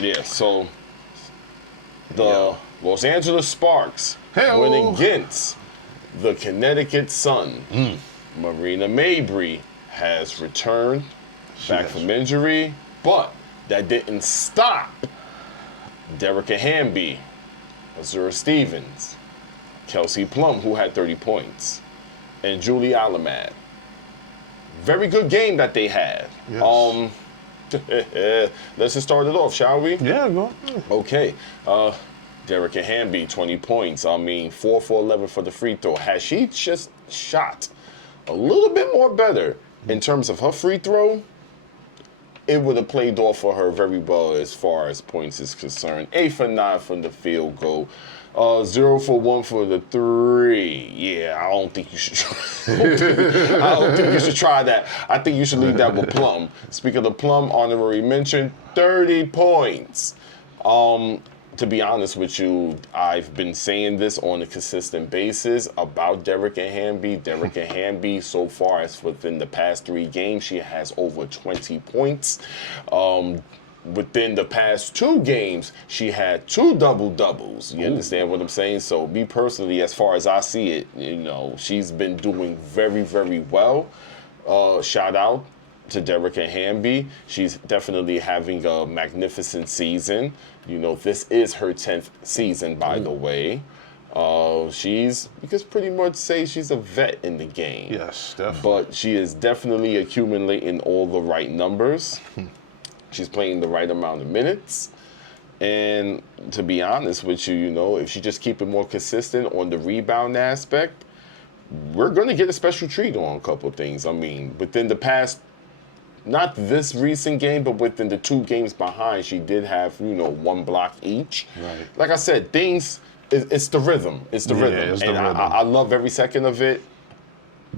Yeah, so the Los Angeles Sparks went against the Connecticut Sun. Marina Mabrey has returned back from injury, but that didn't stop Derrica Hamby, Azura Stevens, Kelsey Plum, who had 30 points, and Julie Alamad. Very good game that they had. Yes. Let's just start it off, shall we? Yeah, go. Okay. Derrica Hamby, 20 points. 4 for 11 for the free throw. Had she just shot a little bit more better in terms of her free throw, it would have played off for her very well as far as points is concerned. 8 for 9 from the field goal. 0 for 1 for the 3. Yeah, I don't think you should try. I don't think you should try that. I think you should leave that with Plum. Speaking of Plum, honorary mention, 30 points. To be honest with you, I've been saying this on a consistent basis about Derrica Hamby. Derrica Hamby, so far as within the past 3 games, she has over 20 points. Within the past 2 games, she had 2 double-doubles. You understand what I'm saying? So me personally, as far as I see it, she's been doing very, very well. Shout out to Derrica Hamby. She's definitely having a magnificent season. This is her 10th season, by the way. You could pretty much say she's a vet in the game. Yes, definitely. But she is definitely accumulating all the right numbers. She's playing the right amount of minutes. And to be honest with you, if she just keep it more consistent on the rebound aspect, we're going to get a special treat on a couple things. Within the past, not this recent game, but within the 2 games behind, she did have, 1 block each. Right. Like I said, it's the rhythm. It's the rhythm. It's and the rhythm. I love every second of it.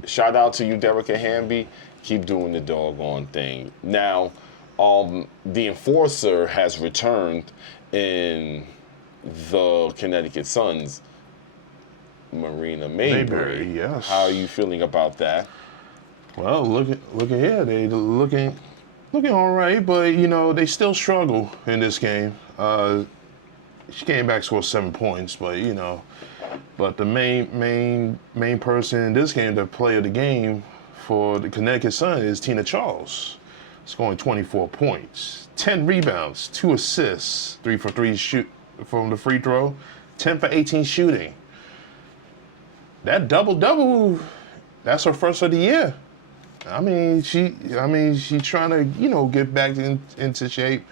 Shout out to you, Derrica Hamby. Keep doing the doggone thing. Now, the enforcer has returned in the Connecticut Suns, Marina Mabrey. Yes. How are you feeling about that? Well, look here. They looking all right, but they still struggle in this game. She came back, scored 7 points, but the main person in this game, the player of the game for the Connecticut Sun, is Tina Charles, scoring 24 points, 10 rebounds, 2 assists, 3 for 3 shoot from the free throw, 10 for 18 shooting. That double-double, that's her first of the year. She's trying to, get back into shape.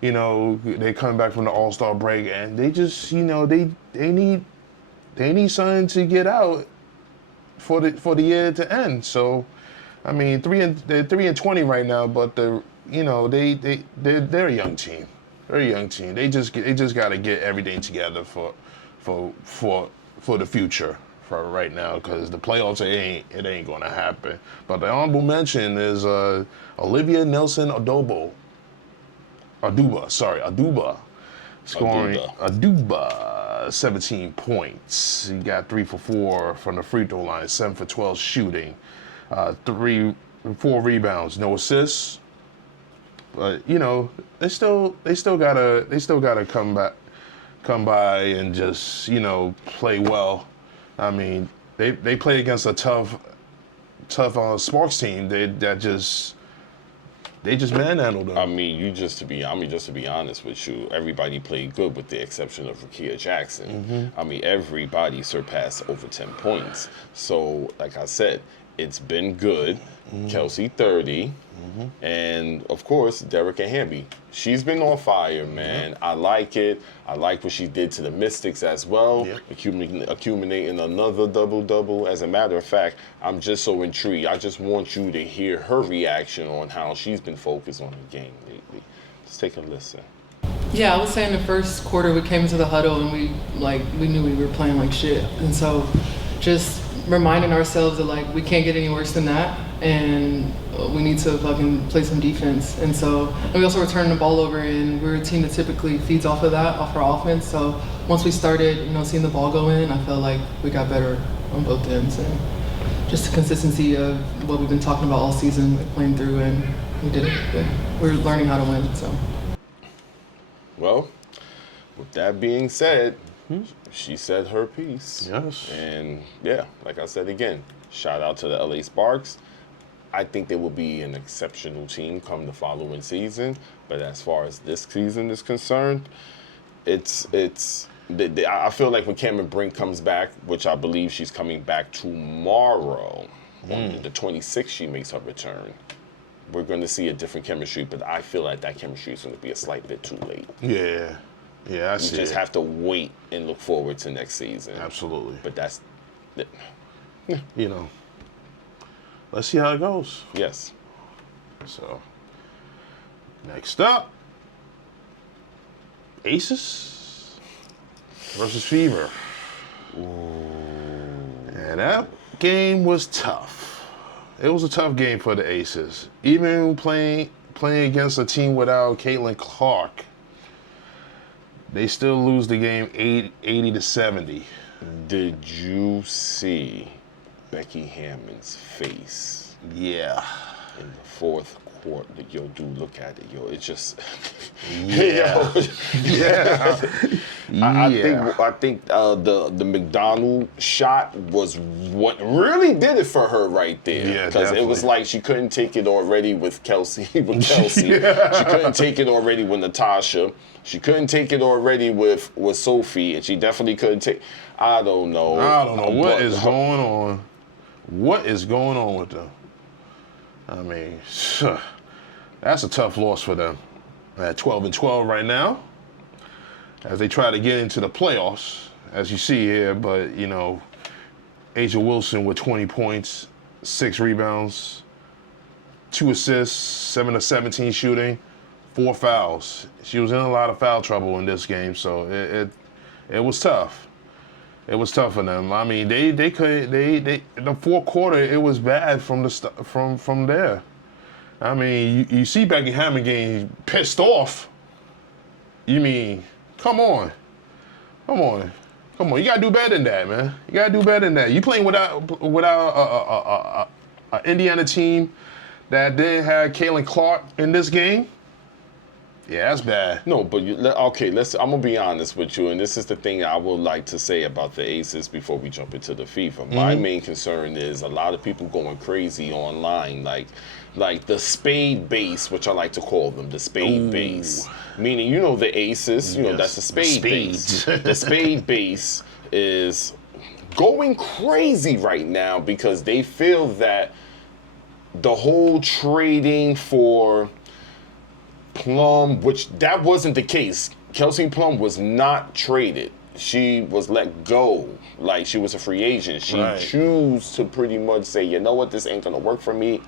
They come back from the All-Star break, and they just, they need something to get out for the year to end. So, they're 3-20 right now, but they're a young team. They're a young team. They just got to get everything together for the future. For right now, because the playoffs, it ain't going to happen. But the honorable mention is Olivia Nelson Aduba, scoring Aduba 17 points. He got 3 for 4 from the free throw line, 7 for 12 shooting, 4 rebounds, no assists. But they still gotta come by and just play well. They play against a tough Sparks team. They just manhandled them. Just to be honest with you, everybody played good with the exception of Rakia Jackson. Everybody surpassed over 10 points. So, like I said, it's been good. Kelsey 30, and of course Derrica Hamby. She's been on fire, man. I like it. I like what she did to the Mystics as well, accumulating another double-double. As a matter of fact, I'm just so intrigued. I just want you to hear her reaction on how she's been focused on the game lately. Let's take a listen. Yeah, I would say in the first quarter we came into the huddle and we knew we were playing like shit, and so just reminding ourselves that we can't get any worse than that, and we need to fucking play some defense. And so, and we also were turning the ball over, and we're a team that typically feeds off of that, off our offense. So once we started, seeing the ball go in, I felt like we got better on both ends, and just the consistency of what we've been talking about all season, playing through, and we did it. We're learning how to win. So. Well, with that being said, she said her piece. Yes. And yeah, like I said again, shout out to the LA Sparks. I think they will be an exceptional team come the following season. But as far as this season is concerned, I feel like when Cameron Brink comes back, which I believe she's coming back tomorrow, on the 26th she makes her return, we're going to see a different chemistry, but I feel like that chemistry is going to be a slight bit too late. Yeah. Yeah, I see. You just have to wait and look forward to next season. Absolutely. But that's, You know, let's see how it goes. yes. So, next up, Aces versus Fever. And that game was tough. It was a tough game for the Aces. Even playing against a team without Caitlin Clark, they still lose the game 80-70. Did you see Becky Hammond's face Yeah. in the fourth quarter? Yo, dude, look at it. Yo, it's just... Yeah. Yeah. I think the McDonald shot was what really did it for her right there. Yeah, because it was definitely. like she couldn't take it already with Kelsey. She couldn't take it already with Natasha. She couldn't take it already with Sophie, and she definitely couldn't take. I don't know. What is going on. What is going on with them? I mean, that's a tough loss for them. At 12-12 right now, as they try to get into the playoffs, as you see here. But you know, Asia Wilson with 20 points, 6 rebounds, 2 assists, 7 of 17 shooting, 4 fouls. She was in a lot of foul trouble in this game, so it was tough. It was tough for them. I mean, they the fourth quarter, it was bad from there. I mean, you see Becky Hammond getting pissed off. You mean, come on. You gotta do better than that, man. You gotta do better than that. You playing without an Indiana team that didn't have Caitlin Clark in this game. Yeah, that's bad. No, but okay, I'm gonna be honest with you, and this is the thing I would like to say about the Aces before we jump into the FIFA. My main concern is a lot of people going crazy online, like the spade base, which I like to call them, the spade base. Meaning, you know, the Aces, you know, that's the spade base. The spade base is going crazy right now because they feel that the whole trading for Plum, which that wasn't the case. Kelsey Plum was not traded. She was let go. Like, she was a free agent. She chose to pretty much say, you know what, this ain't gonna work for me.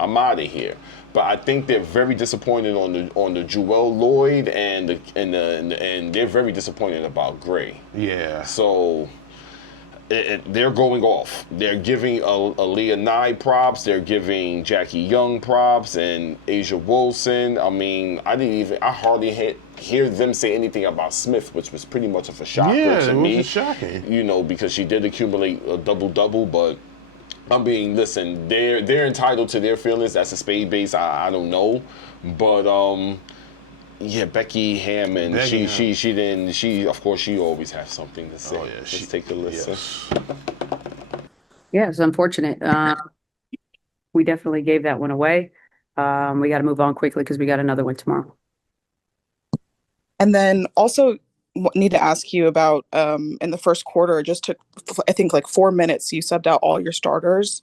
I'm out of here. But I think they're very disappointed on the Jewel Lloyd and they're very disappointed about Gray. Yeah. So they're going off. They're giving Aaliyah Nye props. They're giving Jackie Young props and Asia Wilson. I mean, I hardly hear them say anything about Smith, which was pretty much of a shocker to me. Yeah, it was shocking. You know, because she did accumulate a double-double, but I mean, listen, they're entitled to their feelings. That's a spade base. I don't know, but yeah, Becky Hammond. She of course she always has something to say. Oh yeah, Let's take a listen. Yes. Yeah, it's unfortunate. We definitely gave that one away. We got to move on quickly because we got another one tomorrow. And then also need to ask you about in the first quarter, it just took, I think, like 4 minutes. You subbed out all your starters.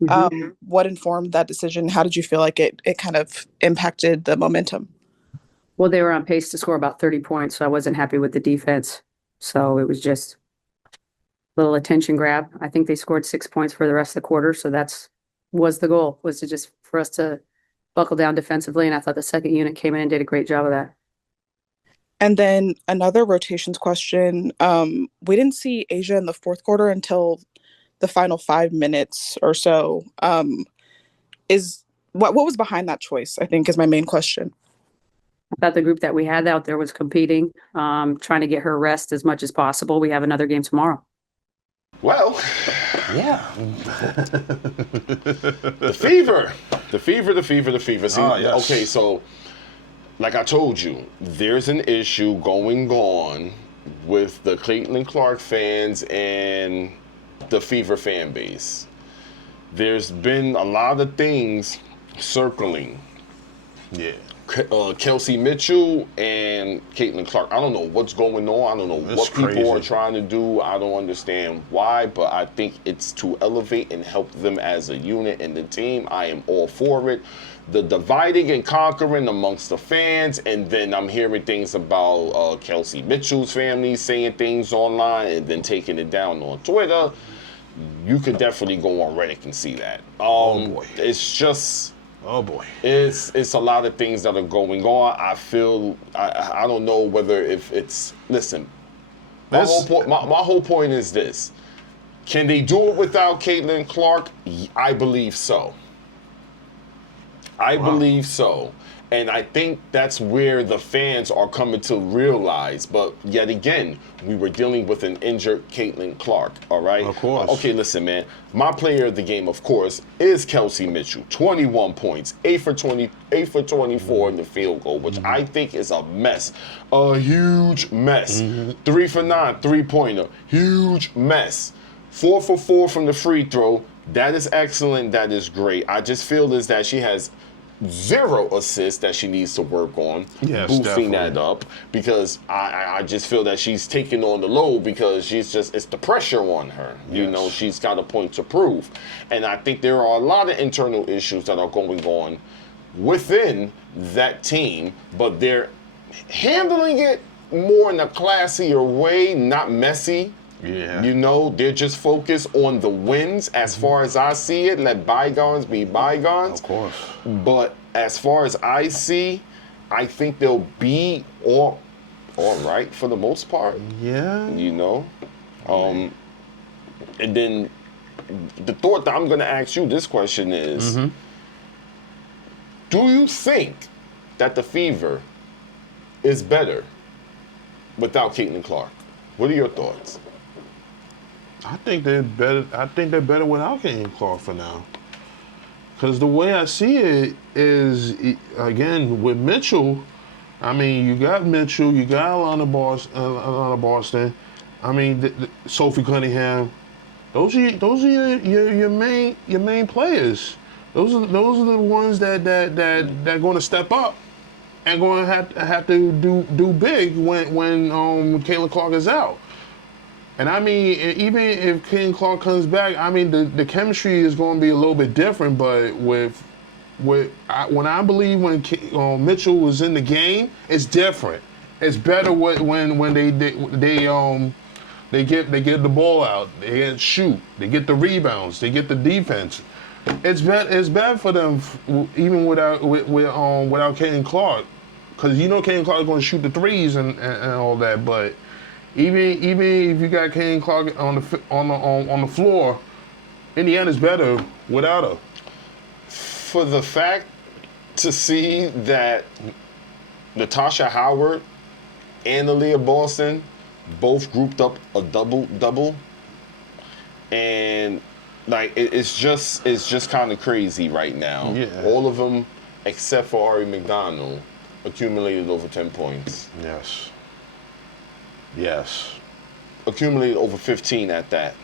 What informed that decision? How did you feel like it kind of impacted the momentum? Well, they were on pace to score about 30 points, so I wasn't happy with the defense. So it was just a little attention grab. I think they scored 6 points for the rest of the quarter, so was the goal, was to just for us to buckle down defensively, and I thought the second unit came in and did a great job of that. And then another rotations question. We didn't see Asia in the fourth quarter until the final 5 minutes or so. What was behind that choice, I think, is my main question. I thought the group that we had out there was competing, trying to get her rest as much as possible. We have another game tomorrow. Well, Yeah. the fever. See, yes. okay, so like I told you, there's an issue going on with the Caitlin Clark fans and the Fever fan base. There's been a lot of things circling. Yeah. Kelsey Mitchell and Caitlin Clark. I don't know what's going on. I don't know That's what people crazy. are trying to do. I don't understand why, but I think it's to elevate and help them as a unit in the team. I am all for it. The dividing and conquering amongst the fans, and then I'm hearing things about Kelsey Mitchell's family saying things online and then taking it down on Twitter. You could definitely go on Reddit and see that. Boy. It's just... Oh boy. It's a lot of things that are going on. I feel I don't know whether if it's listen. My whole point is this: can they do it without Caitlin Clark? I believe so. I believe so. And I think that's where the fans are coming to realize. But yet again, we were dealing with an injured Caitlin Clark, all right? Of course. Okay, listen, man. My player of the game, of course, is Kelsey Mitchell. 21 points, 8 for 24 in the field goal, which I think is a mess. A huge mess. 3 for 9, 3-pointer. Huge mess. 4 for 4 from the free throw. That is excellent. That is great. I just feel is that she has 0 assists that she needs to work on, Yes, boosting definitely. that up, because I just feel that she's taking on the load because she's just, it's the pressure on her. You Yes. know, she's got a point to prove. And I think there are a lot of internal issues that are going on within that team, but they're handling it more in a classier way, not messy. Yeah. You know, they're just focused on the wins as far as I see it. Let bygones be bygones. Of course. But as far as I see, I think they'll be all right for the most part. Yeah. You know? And then the thought that I'm going to ask you this question is, do you think that the Fever is better without Caitlin Clark? What are your thoughts? I think they're better. I think they're better without Caitlin Clark for now. Because the way I see it is, again, with Mitchell, I mean, you got Mitchell, you got Alana Boston. I mean, Sophie Cunningham. Those are your main players. Those are the ones that going to step up and going to have to do big when Caitlin Clark is out. And I mean, even if Caitlin Clark comes back, I mean, the chemistry is going to be a little bit different. But when I believe when Mitchell was in the game, it's different. It's better when they get the ball out, they get shoot, they get the rebounds, they get the defense. It's bad for them even without Caitlin Clark, because you know Caitlin Clark is going to shoot the threes and all that, but. Even if you got Caitlin Clark on the floor, Indiana's better without her. For the fact to see that Natasha Howard and Aaliyah Boston both grouped up a double, and like it's just kind of crazy right now. Yeah. All of them except for Ari McDonald accumulated over 10 points. Yes. Accumulated over 15 at that.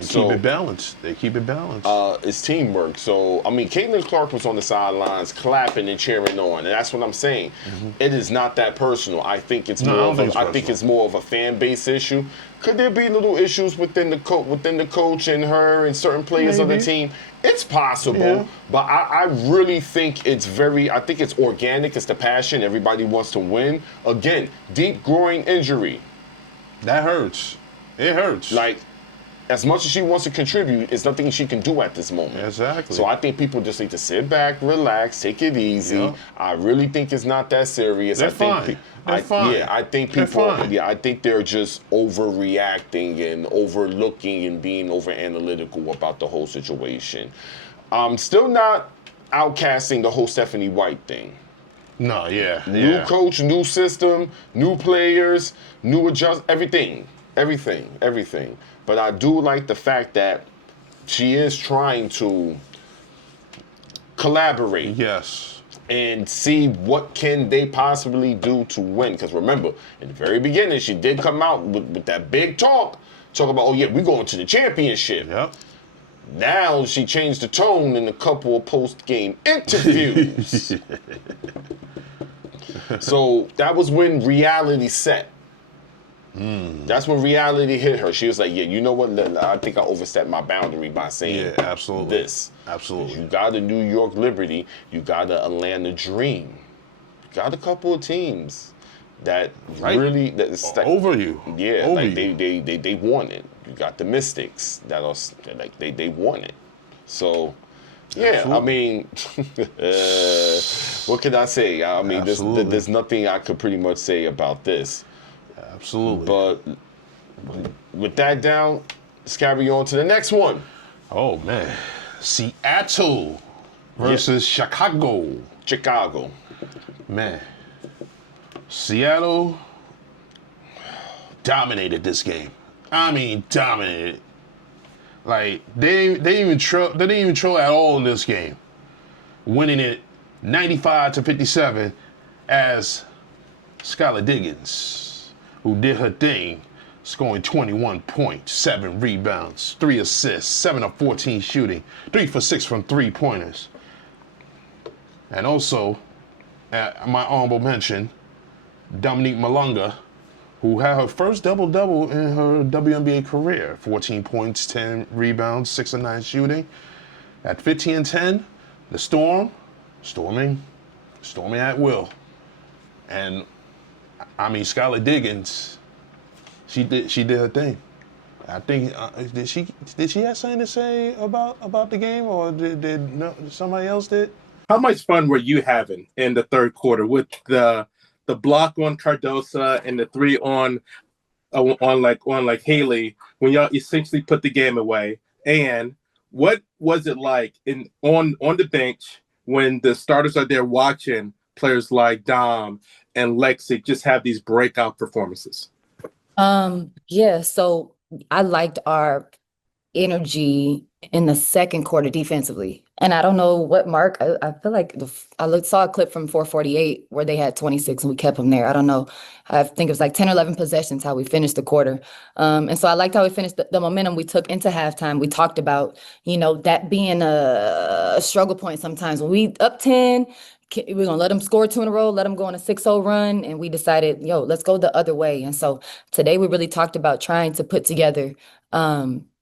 Keep it balanced. They keep it balanced. It's teamwork. So, I mean, Caitlin Clark was on the sidelines clapping and cheering on, and that's what I'm saying. It is not that personal. I think it's more I think it's more of a fan base issue. Could there be little issues within the coach and her and certain players of the team? It's possible, but I really think it's organic. It's the passion. Everybody wants to win. Again, deep groin injury. That hurts. It hurts. Like, as much as she wants to contribute, it's nothing she can do at this moment. Exactly. So I think people just need to sit back, relax, take it easy. Yeah. I really think it's not that serious. They're fine. They're fine. Yeah, I think They're people. fine. Yeah, I think they're just overreacting and overlooking and being over analytical about the whole situation. I'm still not outcasting the whole Stephanie White thing. No, New coach, new system, new players, new everything. But I do like the fact that she is trying to collaborate. Yes. And see what can they possibly do to win. Because remember, in the very beginning, she did come out with that big talk about, oh yeah, we're going to the championship. Yep. Now she changed the tone in a couple of post-game interviews. So that was when reality set. That's when reality hit her. She was like, yeah, you know what? I think I overstepped my boundary by saying this. Absolutely. You got a New York Liberty. You got a Atlanta Dream. You got a couple of teams that really... over you. Yeah, over like you. they want it. You got the Mystics that are like they want it. So yeah, Absolutely. I mean, what can I say? I mean, there's nothing I could pretty much say about this. Absolutely. But with that down, let's carry on to the next one. Oh man, Seattle versus Chicago. Chicago. Man, Seattle dominated this game. I mean, dominated. Like they didn't even trail at all in this game, winning it 95-57 as Skylar Diggins, who did her thing, scoring 21 points, 7 rebounds, 3 assists, 7 of 14 shooting, 3 for 6 from 3-pointers. And also, my honorable mention, Dominique Malonga, who had her first double-double in her WNBA career. 14 points, 10 rebounds, 6 of 9 shooting. At 15 and 10, the storming at will. And, I mean, Skylar Diggins, she did her thing. I think, did she have something to say about the game, or did somebody else did? How much fun were you having in the third quarter with the block on Cardosa and the 3 on Haley when y'all essentially put the game away? And what was it like on the bench when the starters are there watching players like Dom and Lexi just have these breakout performances? Yeah, so I liked our energy in the second quarter defensively. And I don't know what Mark, I feel like saw a clip from 448 where they had 26 and we kept them there. I don't know. I think it was like 10 or 11 possessions how we finished the quarter. And so I liked how we finished the momentum we took into halftime. We talked about, that being a struggle point sometimes. When we up 10, we're going to let them score 2 in a row, let them go on a 6-0 run. And we decided, let's go the other way. And so today we really talked about trying to put together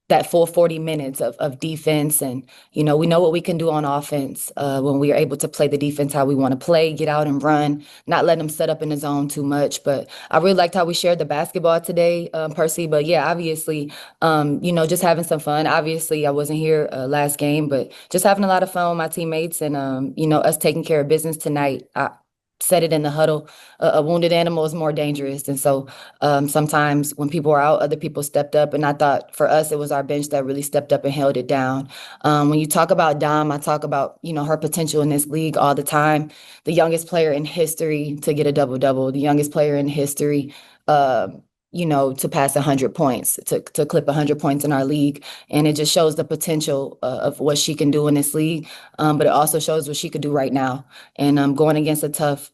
that full 40 minutes of defense. And, we know what we can do on offense when we are able to play the defense how we want to play, get out and run, not let them set up in the zone too much. But I really liked how we shared the basketball today, Percy. But yeah, obviously, just having some fun. Obviously, I wasn't here last game, but just having a lot of fun with my teammates and, us taking care of business tonight. I said it in the huddle, a wounded animal is more dangerous. And so sometimes when people are out, other people stepped up. And I thought for us, it was our bench that really stepped up and held it down. When you talk about Dom, I talk about, her potential in this league all the time. The youngest player in history to get a double-double, the youngest player in history, to pass 100 points, to clip 100 points in our league. And it just shows the potential of what she can do in this league. But it also shows what she could do right now. And going against a tough,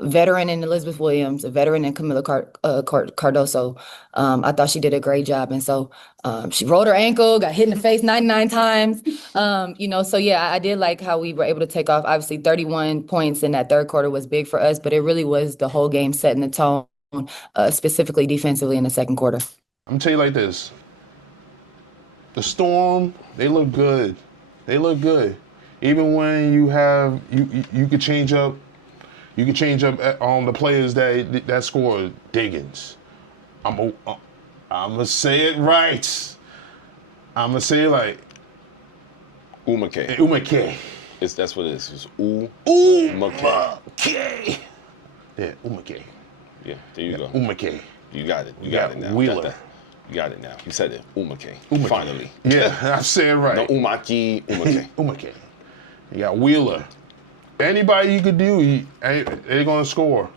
veteran in Elizabeth Williams, a veteran in Camila Cardoso, I thought she did a great job. And so she rolled her ankle, got hit in the face 99 times. So yeah, I did like how we were able to take off. Obviously 31 points in that third quarter was big for us, but it really was the whole game setting the tone. Specifically defensively in the second quarter. I'm gonna tell you like this. The Storm, they look good. They look good. Even when you could change up on the players that scored. Diggins. I'm gonna say it right. I'm gonna say it like Umake. Umake. That's what it is. It's Umake. Umake. Yeah, Umake. Yeah, there you go. Umake. You got it. You got it now. Wheeler. You got it now. You said it. Umake. Finally. Yeah, I said it right. No, Umake. Umake. You got Wheeler. Anybody you could do, they're gonna score.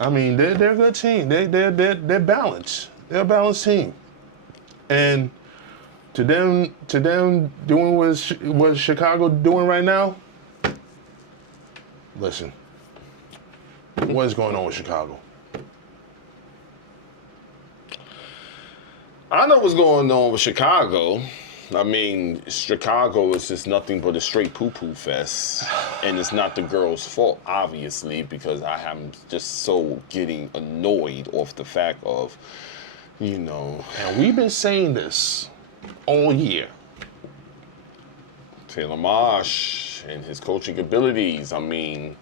I mean, they're a good team. They're balanced. They're a balanced team. And to them doing what Chicago doing right now. Listen, what is going on with Chicago? I know what's going on with Chicago. I mean, Chicago is just nothing but a straight poo-poo fest. And it's not the girls' fault, obviously, because I am just so getting annoyed off the fact of, you know. And we've been saying this all year. Taylor Marsh and his coaching abilities. I mean,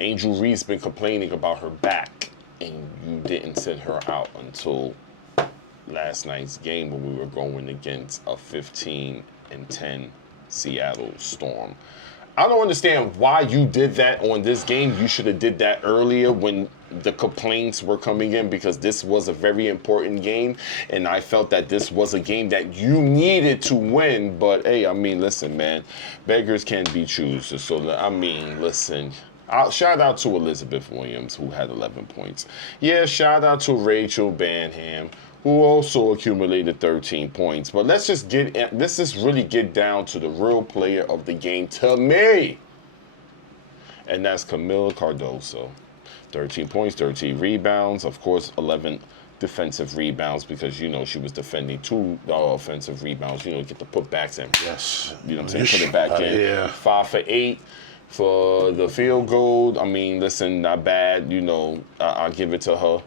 Angel Reese's been complaining about her back, and you didn't send her out until last night's game when we were going against a 15-10 Seattle Storm. I don't understand why you did that on this game. You should have did that earlier when the complaints were coming in, because this was a very important game, and I felt that this was a game that you needed to win. But hey, I mean, listen, man, beggars can't be choosers. So I mean, listen. Shout out to Elizabeth Williams, who had 11 points. Yeah, shout out to Rachel Banham, who also accumulated 13 points. But let's just really get down to the real player of the game to me. And that's Camila Cardoso. 13 points, 13 rebounds, of course, 11 defensive rebounds, because, you know, she was defending 2 offensive rebounds, you know, get the putbacks and, Yes. you know what I'm saying, put it back in. Yeah. 5 for 8 for the field goal. I mean, listen, not bad, you know, I'll give it to her.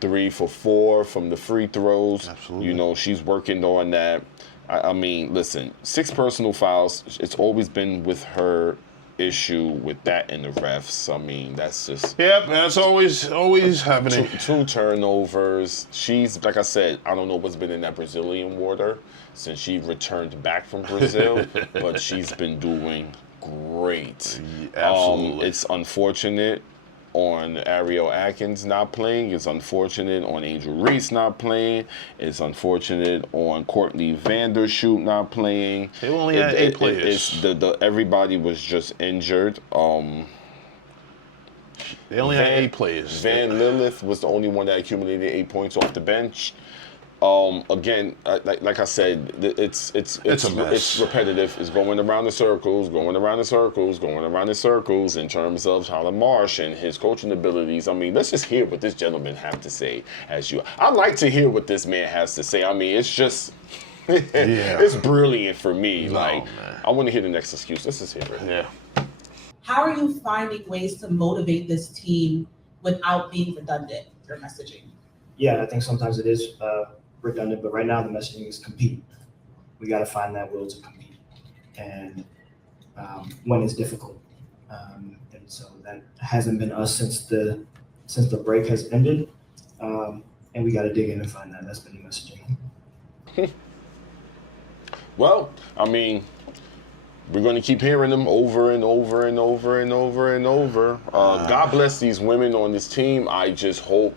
3 for 4 from the free throws. Absolutely. You know, she's working on that. I mean, listen, 6 personal fouls. It's always been with her issue with that and the refs. I mean, that's just... Yep, that's always happening. 2 turnovers. She's, like I said, I don't know what's been in that Brazilian water since she returned back from Brazil, but she's been doing great. Absolutely. It's unfortunate on Ariel Atkins not playing. It's unfortunate on Angel Reese not playing. It's unfortunate on Courtney Vandershoot not playing. They only had 8 players. Everybody was just injured. They only had 8 players. Van Lilith was the only one that accumulated 8 points off the bench. Again, like I said, it's a mess. It's repetitive. It's going around in circles in terms of Tyler Marsh and his coaching abilities. I mean, let's just hear what this gentleman have to say. I like to hear what this man has to say. I mean, it's just, it's brilliant for me. Man. I want to hear the next excuse. Let's just hear it. Yeah. How are you finding ways to motivate this team without being redundant, your messaging? Yeah, I think sometimes it is redundant, but right now the messaging is compete. We got to find that will to compete, and when it's difficult, and so that hasn't been us since the break has ended, and we got to dig in and find that. That's been the messaging. Well, I mean, we're going to keep hearing them over and over and over and over and over. God bless these women on this team. I just hope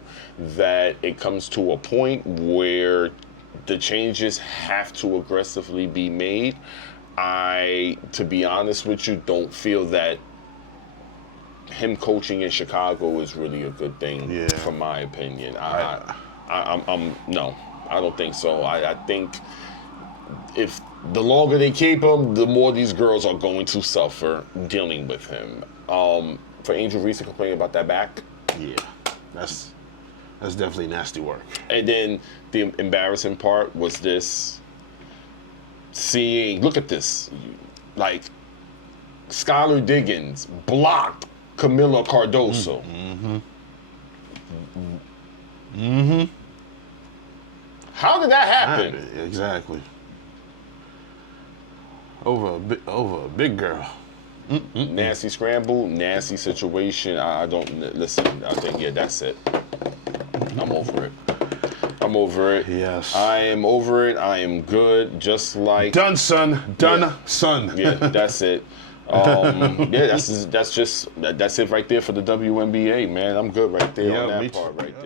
that it comes to a point where the changes have to aggressively be made. To be honest with you, don't feel that him coaching in Chicago is really a good thing, from my opinion. No, I don't think so. I think if the longer they keep him, the more these girls are going to suffer dealing with him. For Angel Reese to complain about that back, that's definitely nasty work. And then the embarrassing part was look at this, like Skylar Diggins blocked Camila Cardoso. How did that happen? Exactly. Over a big girl. Nasty scramble, nasty situation. I don't listen. I think that's it. I'm over it. Yes. I am over it. I am good. Just like done, son. Son. Yeah, that's it. That's it right there for the WNBA, man. I'm good right there on that part right there.